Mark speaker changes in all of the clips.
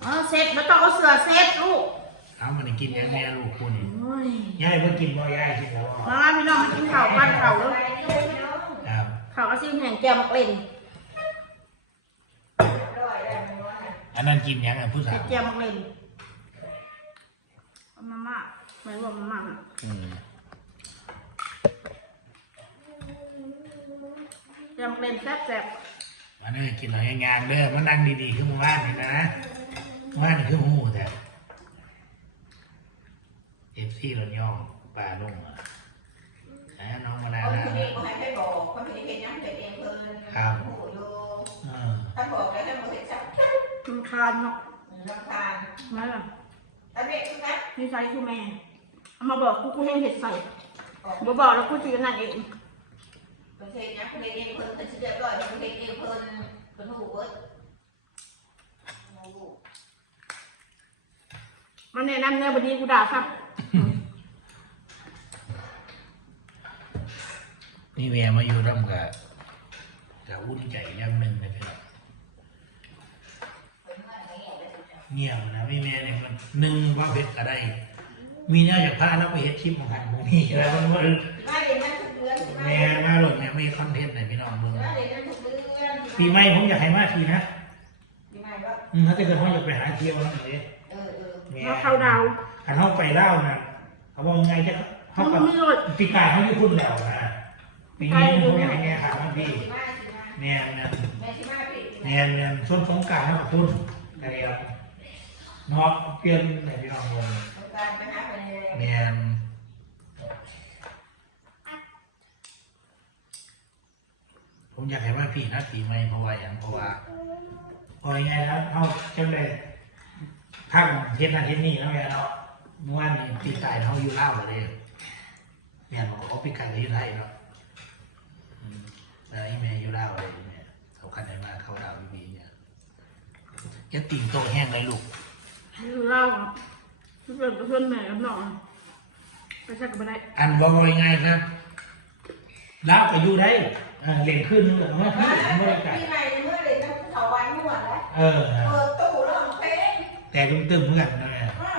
Speaker 1: เซ็ตไม่ต้องเอาเสือเซ็ตลูก
Speaker 2: เอามันกินยังแม่ลูกคุณย่ายเพิ่งกินบ่ย่ายกินแล้ว
Speaker 1: มาพี่น้องมากินข้าวปั้นข้าวแล้วข้าวก็ซิ่งแห่งแก้วมักเล่น
Speaker 2: อันนั้นกินยังไงผู้สาว
Speaker 1: แก้วมักเล่นมาม่าไม่รวมมาม่าแก้วมักเล่นแซ่บ
Speaker 2: อันนี้กินหน่อยงานเด้อมานั่งดีๆขึ้นมาบ้านนี่นะบ้านคือหูแต่ที่เราย่องปลาลงอ่ะน้องมาแล้วนะ
Speaker 3: คนนี้เขาให้บอกคนนี้เห็นยังเห็นเองเพิ่น
Speaker 2: ครับ
Speaker 3: ถ้าบอกแล้วถ้าบอกเห็นชัด
Speaker 1: มันคานเนาะ
Speaker 3: รำคาญ
Speaker 1: นั่นแหละ
Speaker 3: แต่เด็กนะ
Speaker 1: นี่ใส่คือแม่มาบอกกูให้เห็ดใส่บอกแล้วกูจีนั่นเอง
Speaker 3: ประเทศนี้คนเองเพิ่นเป็นเดือดร้อนคนเองเพิ่นเป็นหูเบิด
Speaker 1: มันแนะนำเนี่ยวันนี้กูด่าครับ
Speaker 2: นี่แม่มาอยู่ร่ำกับอุ่นใจอย่างหนึ่งนะครับเงียบนะไม่แม่เนี่ยมันหนึ่งว่าเพชรอะไรมีเนี่ยอยากพาเราไปเฮ็ดชิปของหันของนี่แล้วมันแม่มาหลดเนี่ยไม่คอนเทนต์ไหนพี่น้องมึงปีใหม่ผมอยากให้มาทีนะถ้าจะเกิดเขาอยากไปหาเที่ยวนั่นเอง
Speaker 1: แล้วเขาดาว
Speaker 2: ขันเขาไปเล่านะเขาบอกไงจะเขากับปีกาเขาที่คุณแล้วนะปีนี้ผมอยากให้แม่ขาดมาพี่เนี่ยส้นสงการเขากับตุ้นอะไรอ่ะเนาะเปลี่ยนไหนพี่น้องมึงเนี่ยผมอยากให้ว่าพี่นะปีใหม่เพราะว่าอย่างเพราะว่าพอยังไงแล้วเขาจะเลยถ้าเทศนั้นเทศนี้แล้วไงเนาะเมื่อวานนี้ปีไก่เขาอยู่เล่าเลยเนี่ยบอกเขาปีไก่อยู่ไทยเนาะแล้วไอ้แม่อยู่เล่าเลยเนี่ยเขาคันไหนมาเขาดาวดีเนี่ยจะติ่งโตแห้งเลยลูก
Speaker 1: อยู่เล่าเพื่อนแม่กับน้องไปใช้กับอะไร
Speaker 2: อันบอกยังไงครับเล่าก็อยู่ได้เล่นขึ้นเลยเมื่อที่เมื่อไก่
Speaker 3: ที่ไหนเมื่อเลยต้องเขาวันนวดแล้วเปิดตู้ร้องเพลง
Speaker 2: แต่ตึ้มๆเพื่อนนะ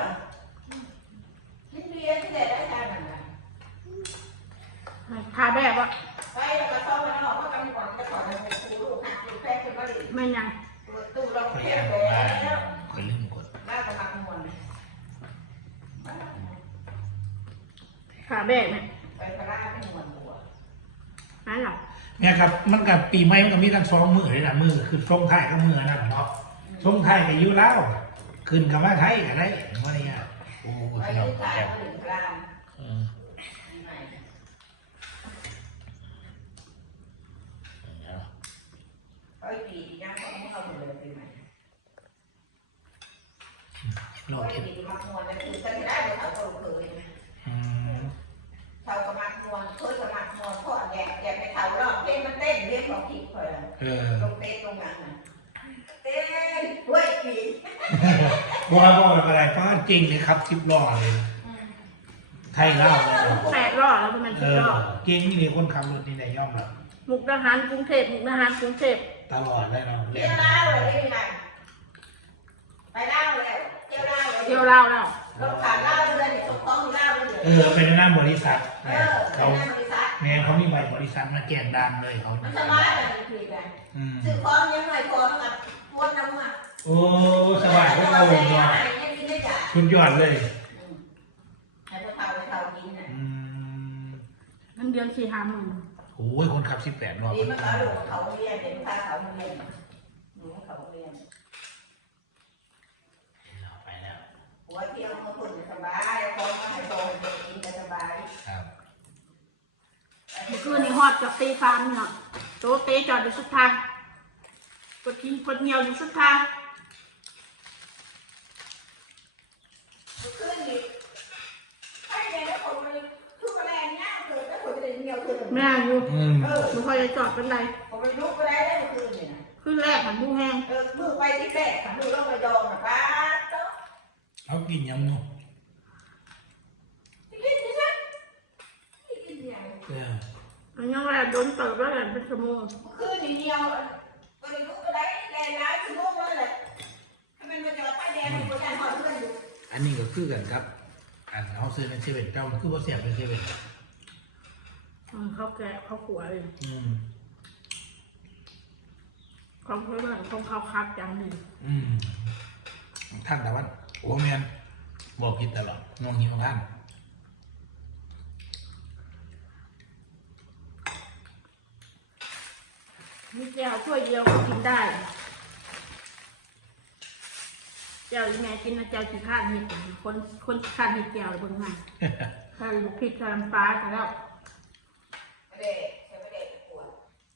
Speaker 3: ที่เรียนที่ไหนได้ทานอะไร
Speaker 1: พาแบบว่า
Speaker 3: ไปแล้วก็ต้องมาออกก็กำหนดจะขอให้ครูลูกหักลูกแพ้ขึ้นมาดิ
Speaker 1: ไม่ยัง
Speaker 3: ตู้ร้องเพลงเลยแล้ว
Speaker 2: คอยลืมกด
Speaker 3: น่าจะมาขโมย
Speaker 1: ขาแบบเนี่ย
Speaker 3: ไปพระราชไม่หมดหัว
Speaker 1: นั่นหรอ
Speaker 2: เนี่ยครับมันกับปีใหม่มันก็มีทั้ง2 มือเลยนะมือคือส่งไทยกับมือนั่นเนาะส่งไทยกับยูเล่าขึ้นกับว่าไทยอะไรว่าอะไรเงี้ยโอ้โหเราแอบ
Speaker 3: โลดที่มักมวนแล้วคือก็จะได้เดี๋ยวเขาโตเลยเขากำลังมวนเคยกำลังมวนเพราะแดดในเขาร้องเพลงมันเต้นเรียกของผิดคนลงเต้นตรงนั้นเต้นด้วยปี
Speaker 2: บอกอะไรก็จริงเลยครับ10 ล้อเลยไทยเล่าเลย
Speaker 1: 8 ล้อแล้วมัน10 ล้อ
Speaker 2: เก่งนี่คนขับรถนี่ไหนย่อมหรอ
Speaker 1: มุกดาหารกรุงเทพมุกดาหารกรุงเทพ
Speaker 2: ตลอดเลยเนาะ
Speaker 3: เที่ยวเล่าเลยได้ไหมไปเล่าแล้วเที่ยวเล่า
Speaker 1: แล้ว
Speaker 3: เราผ่านเล่าเลยเนี่ยเขาต้องเล่า
Speaker 2: เลยเป็นหน้าบริษัทเขาเนี่ยเขามีใบบริษัทมาแจกดังเลยเขา
Speaker 3: สบายเลยคือแบบซื้อของยังไงของกับม้วนน้ำมัน
Speaker 2: โอ้สบายก็เอาเลยเนาะชุดยอดเลย
Speaker 3: ให้พวกเขากินนะ
Speaker 1: เงินเดือน4-5 หมื่น
Speaker 2: โอ้ยคนขับ18 ล้อ
Speaker 3: ดีมากลูกเขาเรียนเด็กพาเขาเรียนหนูเขาเรียน
Speaker 2: ไปแล้ว
Speaker 3: หัวเที่ยวเมื่อคืนสบายคนมาให้โตให้กินสบาย
Speaker 2: ครับ
Speaker 1: คืนนี้ฮอดจากตี3เนาะโตเตจอดอยู่สุดทางกดทิ้งกดเหนียวอยู่สุดทาง
Speaker 3: คืนนี้ไอ้เนี่ยแล้วคนมันทุกแรงเงี้ยเกิดแล้วคนจะเหนียวขึ้น
Speaker 1: แม่อยู่ไม่ค่อยจะจอดเป็นไร
Speaker 3: ผมไปลุกก็ได้คืนเนี่ย
Speaker 1: ขึ้นแรกหันดูแห้ง
Speaker 3: มือไปที่แรกหันดูลงไปดองนะป้า
Speaker 2: เขากินยังไง
Speaker 1: อันยังแหละโดนเติบแล้วแหละเป็นชั่วโมง
Speaker 3: คือเดียวก็ไปลุกก็ได้แรงร้ายชั่วโมงแล้วแหละถ้ามันมาจอดป้ายแดง
Speaker 2: อันนี้ก็คือกันครับอันเขาซื้อในเซเว่นเจ้าคือว่าเสียบในเซเว่น
Speaker 1: เขาแกะเขาขัวเอง ของเพื่อนของเขาคักอย่างหนึ่ง
Speaker 2: ท่านแต่ว่าโอ้แมนบอกคิดตลอดน้องหิวท่าน
Speaker 1: มีแก้วถ้วยเดียวก็กินได้แก้วยังไงกินนะแก้วขี้ข้านเห็ดคนข้านเห็ดแก้วเลยเบิ่งมาใส่ลูกพริกใส่น้ำปลากันแล้ว
Speaker 3: ไม่ได้ใช้ไม่ได้ปวด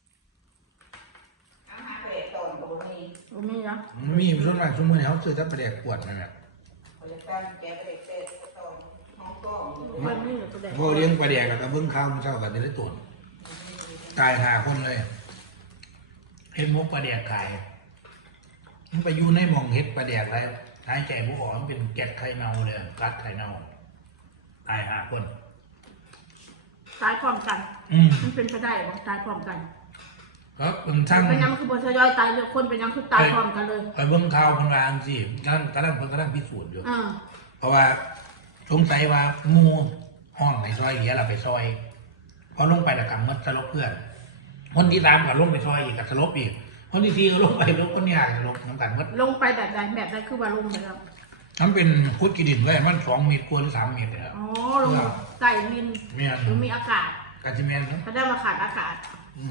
Speaker 3: อาหารไม่ได้ตอนโดนนี่
Speaker 1: โอ้มีนะ
Speaker 2: มีช่วงหลังช่วงมือเขาซื้อถ้าประเดี๋ยวปวดนั่นแหละ
Speaker 3: คนละต้นแกไม่ได้เตะตอนห้องกล้อง
Speaker 1: เพิ่มนี่เหลือตัวแดง
Speaker 2: พอเลี้ยงประเดี๋ยวกับเบิ้งข้าวมันเช่ากันได้ตัวตายหาคนเลยเฮ็ดมุกประเดี๋ยวขายมันไปอยู่ในหม่องเฮ็ดประเดี๋ยวไรหายใจบุออกมันเป็นแกะไข่เน่าเลยกัดไข่เน่าตายหาคน
Speaker 1: ตายพร้อมกันมันเป็นไปได้บอกตายพร้อมกัน
Speaker 2: ครับเป็นช่าง
Speaker 1: เป็นยังคือบนทยอยตายเลยคนเป็นยังคือตายพร้อมกันเลย
Speaker 2: ไปเบิ้งข่าวพลางสิกำลังพิสูจน์อยู่เพราะว่าสงสัยว่างูห้องในซอยเดียวเราไปซอยพอลงไปแล้วกับมัดสลบเพื่อนคนที่ตามกับลงไปซอยอีกกับสลบอีกคนที่ทีก็ลงไปลบคนนี้ลงน้ำกันมัด
Speaker 1: ลงไปแบบใดคือว่าลงไปแล้ว
Speaker 2: มันเป็นคุดกีดินไว้มัน2 เมตรกว่าหรือ3 เมตรเลย
Speaker 1: อ๋อลงไก่มิน
Speaker 2: เมียน
Speaker 1: หรือมีอากาศ
Speaker 2: กาจิเมียนนะ
Speaker 1: เขาได้มาขาดอากาศ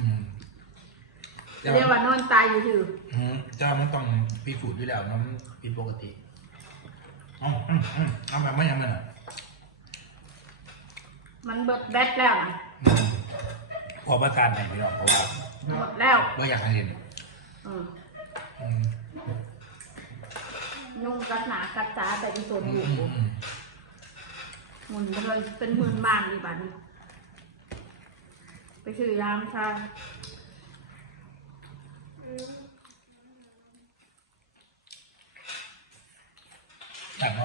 Speaker 2: แต่
Speaker 1: เรียกว่านอนตายอยู่ถือ
Speaker 2: เจ้ามันต้องพิสูจน์ด้วยแล้วน้ำผิดปกติเอาแบบไม่ยังไงน่ะ
Speaker 1: มันเบิดแบตแล้วนะ
Speaker 2: พอประการไหนไม่หรอกเพราะว่า
Speaker 1: หมดแล้ว
Speaker 2: เราอยากให้เห็น
Speaker 1: ยุ่งกัดหนากัดตาแต่ที่ตัวอยู่หมุนไปเลยเป็นหมื่นบาทดีบัดนี้ไปซื้อยามค่ะ
Speaker 2: แต่ก็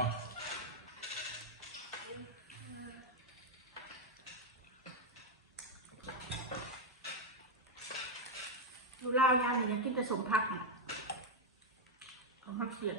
Speaker 1: ดูเล่ายามเนี่ยกินแต่สมพักอ่ะของพักเสียด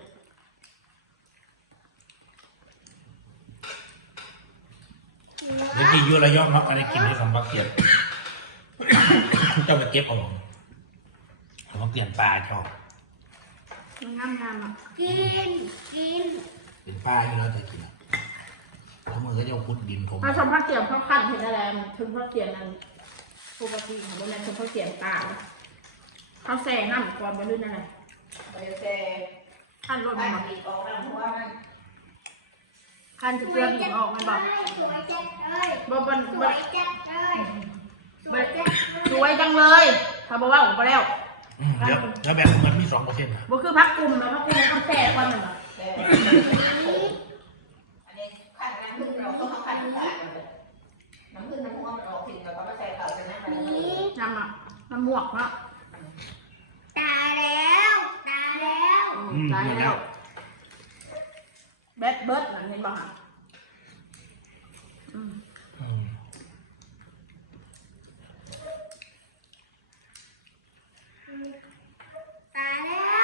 Speaker 2: เมื่อกี้ยูระยองเนาะอะไรกินที่สมบัติเกียรติ เจ้าไปเก็บเอาสมบัติเกียรติปลาชอบ
Speaker 1: งามอ่ะ
Speaker 4: กิน
Speaker 2: เป็นปลาอยู่แล้วแต่กินแล้วมือก็จะพุดดินผม
Speaker 1: ถ้าสมพักเสียดเขาขั้นเห็นอะไรมันถึงพักเสียดนั้นปกติของบนนั้นถึงพักเสียดตาเขาแซ่น้ำก่อนบนลื่นอะไร
Speaker 3: ไปแต่
Speaker 1: ขั้นรถ
Speaker 3: ถ้า
Speaker 1: มัน
Speaker 3: มีออกแล้วเพราะว่ามัน
Speaker 1: ขั้นจะเปลือกหินออกมันบอก
Speaker 4: สวยจังเลย
Speaker 1: บ่บน
Speaker 4: ส
Speaker 1: บ่
Speaker 4: วยจังเลยสวยจัง
Speaker 1: สวยจังเลยถ้าบอกว่าผมไปแล้ว
Speaker 2: เดี๋ยวแล้วแบบมันมี2%นะ
Speaker 1: บ่คือพักกลุ่มแล้วพักกลุ่มต้องแซ่ก่อนหนึ่ง
Speaker 3: แต่อันนี้ขันน้ำผึ้งเราต้องเอาขันน้ำตาลเลยน้ำผึ้งน้ำมันออกผิดเราก็มาใส่เต่าเป็นน้ำมันเลย
Speaker 1: น้ำอ่ะน้ำหมวกเนาะ
Speaker 4: ตายแล้วตายแล้ว
Speaker 1: ตายแล้วเบิดนั่นเห็นบ่ฮะ
Speaker 4: ตายแล้ว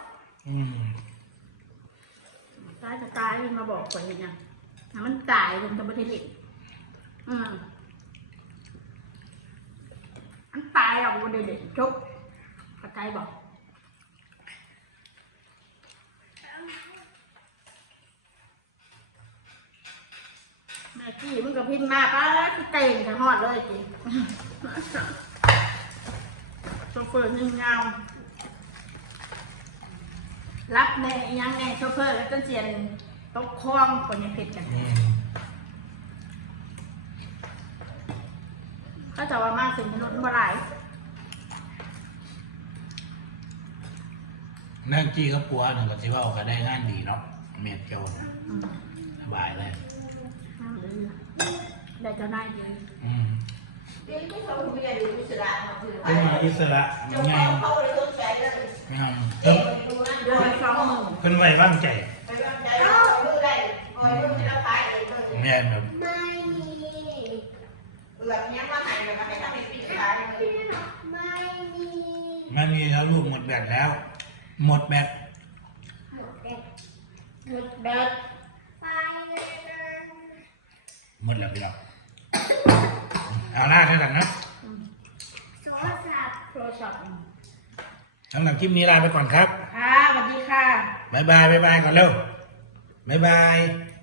Speaker 1: ตายจะตายมันมาบอกคนอย่างเงี้ยถ้ามันตายมันจะไม่ได้เห็นมันตายอ่ะมันเด็ดจุกเข้าใจบอกแม่กี้มึงกับพิมพ์มาป้าคือเก่งทั้งหอดเลยจริงโซเฟอร์นิ่งเงารับในยังในโซเฟอร์แล้วก็เสียนตกคลองคนยังเผ็ดกันก็จะว่ามากถึงถนนบ่ไหล
Speaker 2: นั่งจี้เขาปัวหนึ่งก็สิว่าออกก็ได้งานดีเนาะเมียเจ้าสบายเลย
Speaker 1: ได้เจ้านายดี
Speaker 3: เดี๋ยวที่เขาไม่ได้ดูสระมาคือ
Speaker 2: เป็นมาอิสระ
Speaker 3: เจ้า
Speaker 2: ง่าย
Speaker 3: เขาเลยต้องใช้เลย
Speaker 2: เพิ่ม
Speaker 1: เดือนสองหมื่น
Speaker 2: เพิ่นไว้วางใจ
Speaker 3: ไปวางใจเรามือได้คอยมือที่เราขายเองเลย
Speaker 2: แม่นแบบ
Speaker 4: ไม่มี
Speaker 3: แบบนี้มาให้เลยมาให้ทำเป็นปีขายเลย
Speaker 4: ไม่มี
Speaker 2: มันมีแล้วลูกหมดแบตแล้ว หมดแบต
Speaker 4: หมดเด็ก
Speaker 1: หมดแบต
Speaker 4: ไป
Speaker 2: หมดแล้วพี่น้องเอาล่าเท่านั้นนะ
Speaker 4: โทรศัพท์
Speaker 1: โทรศัพท์
Speaker 2: สำหรับคลิปนี้ลาไปก่อนครับ
Speaker 1: ค่ะสวัสดีค่ะ
Speaker 2: บ๊ายบายก่อนเร็วบ๊ายบาย